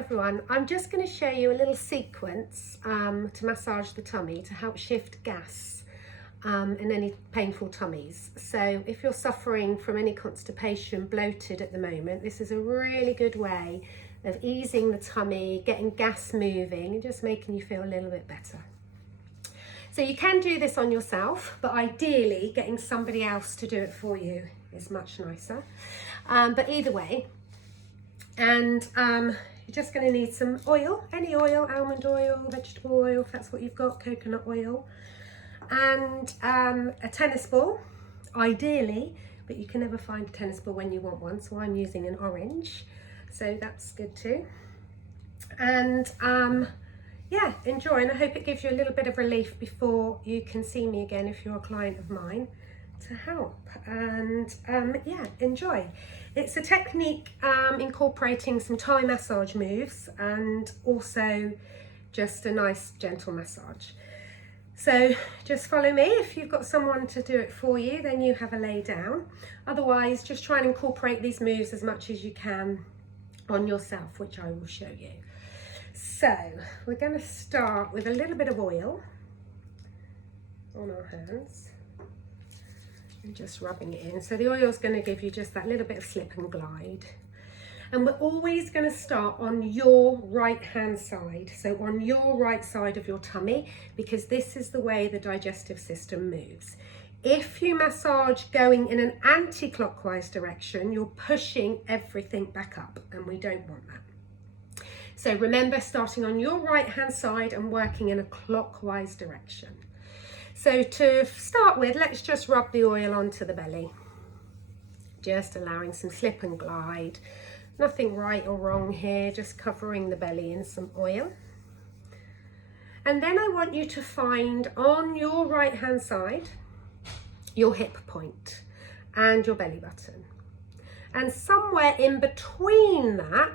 everyone, I'm just going to show you a little sequence to massage the tummy to help shift gas and any painful tummies. So if you're suffering from any constipation, bloated at the moment, this is a really good way of easing the tummy, getting gas moving and just making you feel a little bit better. So you can do this on yourself, but ideally getting somebody else to do it for you is much nicer. But either way, and you're just going to need some oil, any oil, almond oil, vegetable oil, if that's what you've got, coconut oil, and a tennis ball, ideally, but you can never find a tennis ball when you want one, so I'm using an orange, so that's good too. And yeah, enjoy, and I hope it gives you a little bit of relief before you can see me again if you're a client of mine, to help. And yeah, enjoy. It's a technique incorporating some Thai massage moves and also just a nice gentle massage. So just follow me. If you've got someone to do it for you, then you have a lay down. Otherwise, just try and incorporate these moves as much as you can on yourself, which I will show you. So we're going to start with a little bit of oil on our hands. And just rubbing it in. So the oil is going to give you just that little bit of slip and glide. And we're always going to start on your right hand side. So on your right side of your tummy, because this is the way the digestive system moves. If you massage going in an anti-clockwise direction, you're pushing everything back up, and we don't want that. So remember, starting on your right hand side and working in a clockwise direction. So to start with, let's just rub the oil onto the belly, just allowing some slip and glide. Nothing right or wrong here, just covering the belly in some oil. And then I want you to find on your right hand side your hip point and your belly button. And somewhere in between that,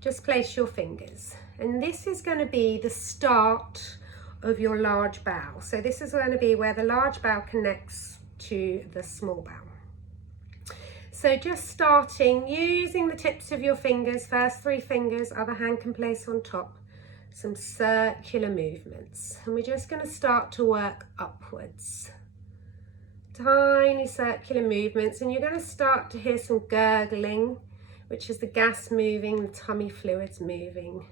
just place your fingers. And this is going to be the start of your large bowel. So this is going to be where the large bowel connects to the small bowel. So just starting using the tips of your fingers, first 3 fingers, other hand can place on top, some circular movements. And we're just going to start to work upwards. Tiny circular movements, and you're going to start to hear some gurgling, which is the gas moving, the tummy fluids moving.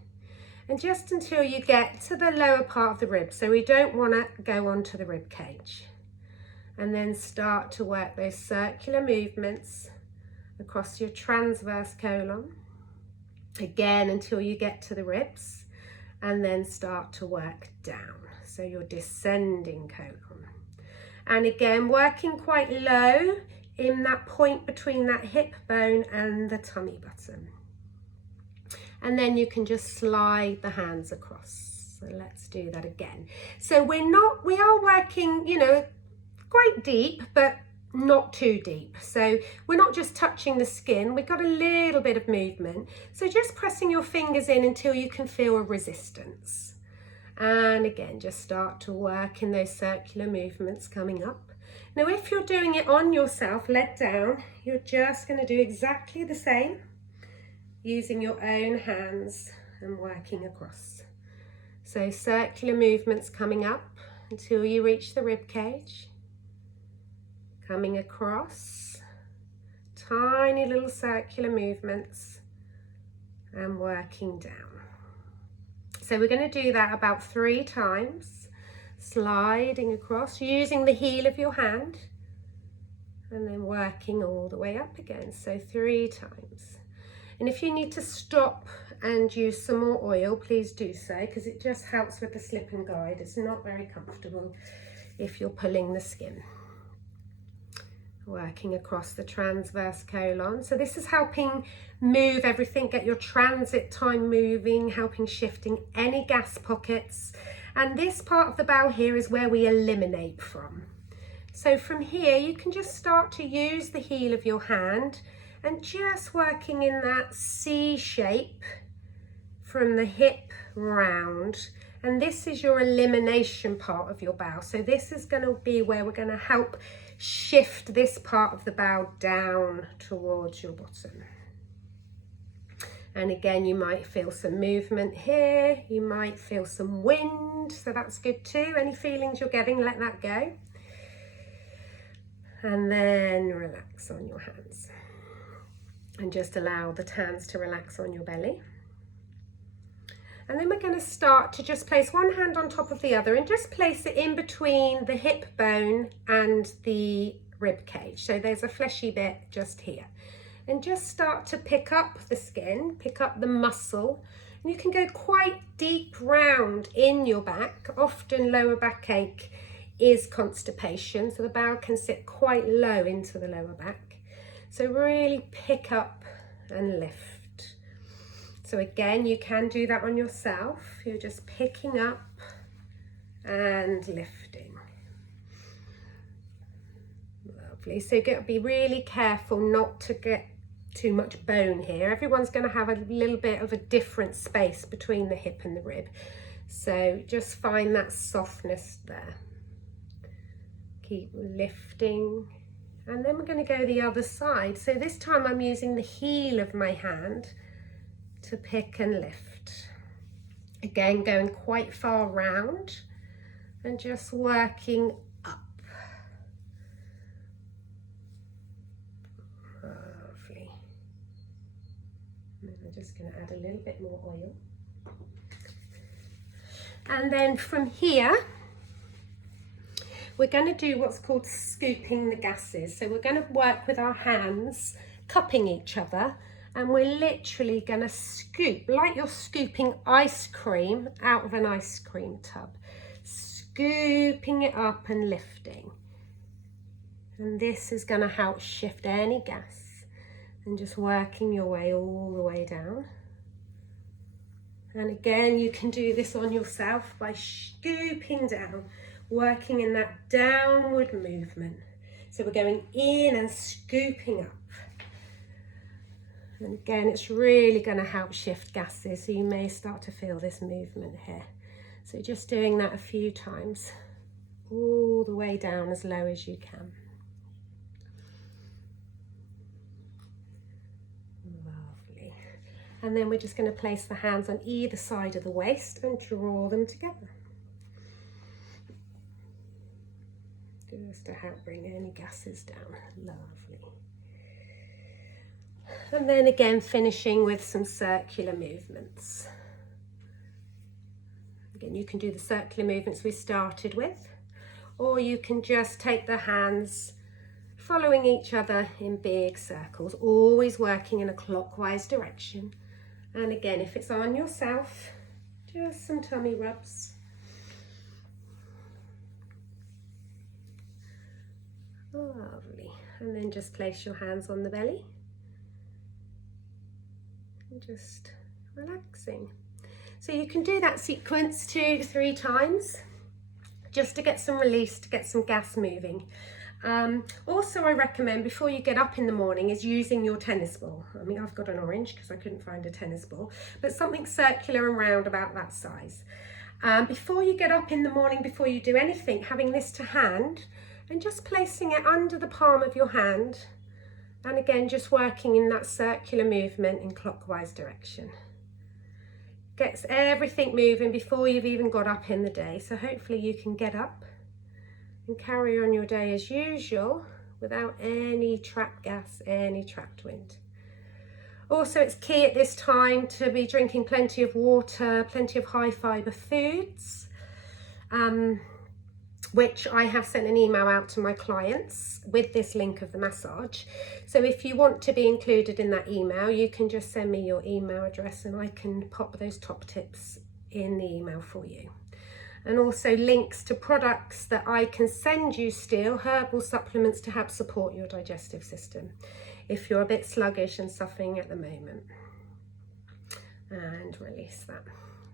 And just until you get to the lower part of the rib, so we don't want to go onto the rib cage. And then start to work those circular movements across your transverse colon, again until you get to the ribs, and then start to work down, so your descending colon. And again, working quite low in that point between that hip bone and the tummy button. And then you can just slide the hands across. So let's do that again. So we are working, you know, quite deep, but not too deep. So we're not just touching the skin, we've got a little bit of movement. So just pressing your fingers in until you can feel a resistance. And again, just start to work in those circular movements coming up. Now, if you're doing it on yourself, let down, you're just going to do exactly the same, using your own hands and working across. So circular movements coming up until you reach the rib cage, coming across, tiny little circular movements, and working down. So we're going to do that about 3 times, sliding across, using the heel of your hand, and then working all the way up again. So 3 times. And if you need to stop and use some more oil, please do so, because it just helps with the slip and glide. It's not very comfortable if you're pulling the skin. Working across the transverse colon. So this is helping move everything, get your transit time moving, helping shifting any gas pockets. And this part of the bowel here is where we eliminate from. So from here, you can just start to use the heel of your hand and just working in that C shape from the hip round. And this is your elimination part of your bowel. So this is going to be where we're going to help shift this part of the bowel down towards your bottom. And again, you might feel some movement here, you might feel some wind, so that's good too. Any feelings you're getting, let that go. And then relax on your hands. And just allow the hands to relax on your belly. And then we're going to start to just place one hand on top of the other and just place it in between the hip bone and the rib cage. So there's a fleshy bit just here. And just start to pick up the skin, pick up the muscle. And you can go quite deep round in your back. Often lower backache is constipation, so the bowel can sit quite low into the lower back. So really pick up and lift. So again, you can do that on yourself. You're just picking up and lifting. Lovely. So you've got to be really careful not to get too much bone here. Everyone's going to have a little bit of a different space between the hip and the rib. So just find that softness there. Keep lifting. And then we're going to go the other side. So this time I'm using the heel of my hand to pick and lift. Again, going quite far round and just working up. Lovely. And then I'm just going to add a little bit more oil. And then from here, we're going to do what's called scooping the gases. So we're going to work with our hands, cupping each other, and we're literally going to scoop, like you're scooping ice cream out of an ice cream tub. Scooping it up and lifting. And this is going to help shift any gas. And just working your way all the way down. And again, you can do this on yourself by scooping down, working in that downward movement. So we're going in and scooping up. And again, it's really going to help shift gases, so you may start to feel this movement here. So just doing that a few times, all the way down as low as you can. Lovely. And then we're just going to place the hands on either side of the waist and draw them together. Just to help bring any gases down. Lovely. And then again, finishing with some circular movements. Again, you can do the circular movements we started with, or you can just take the hands following each other in big circles, always working in a clockwise direction. And again, if it's on yourself, just some tummy rubs. Lovely. And then just place your hands on the belly. And just relaxing. So you can do that sequence 2 to 3 times just to get some release, to get some gas moving. Also, I recommend before you get up in the morning is using your tennis ball. I mean, I've got an orange because I couldn't find a tennis ball, but something circular and round about that size. Before you get up in the morning, before you do anything, having this to hand and just placing it under the palm of your hand. And again, just working in that circular movement in clockwise direction. Gets everything moving before you've even got up in the day. So hopefully you can get up and carry on your day as usual without any trapped gas, any trapped wind. Also, it's key at this time to be drinking plenty of water, plenty of high fibre foods, which I have sent an email out to my clients with this link of the massage. So if you want to be included in that email, you can just send me your email address and I can pop those top tips in the email for you. And also links to products that I can send you still, herbal supplements to help support your digestive system if you're a bit sluggish and suffering at the moment. And release that.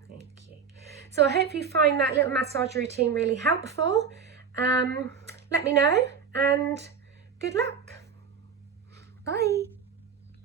Thank you. So I hope you find that little massage routine really helpful. Let me know and good luck. Bye.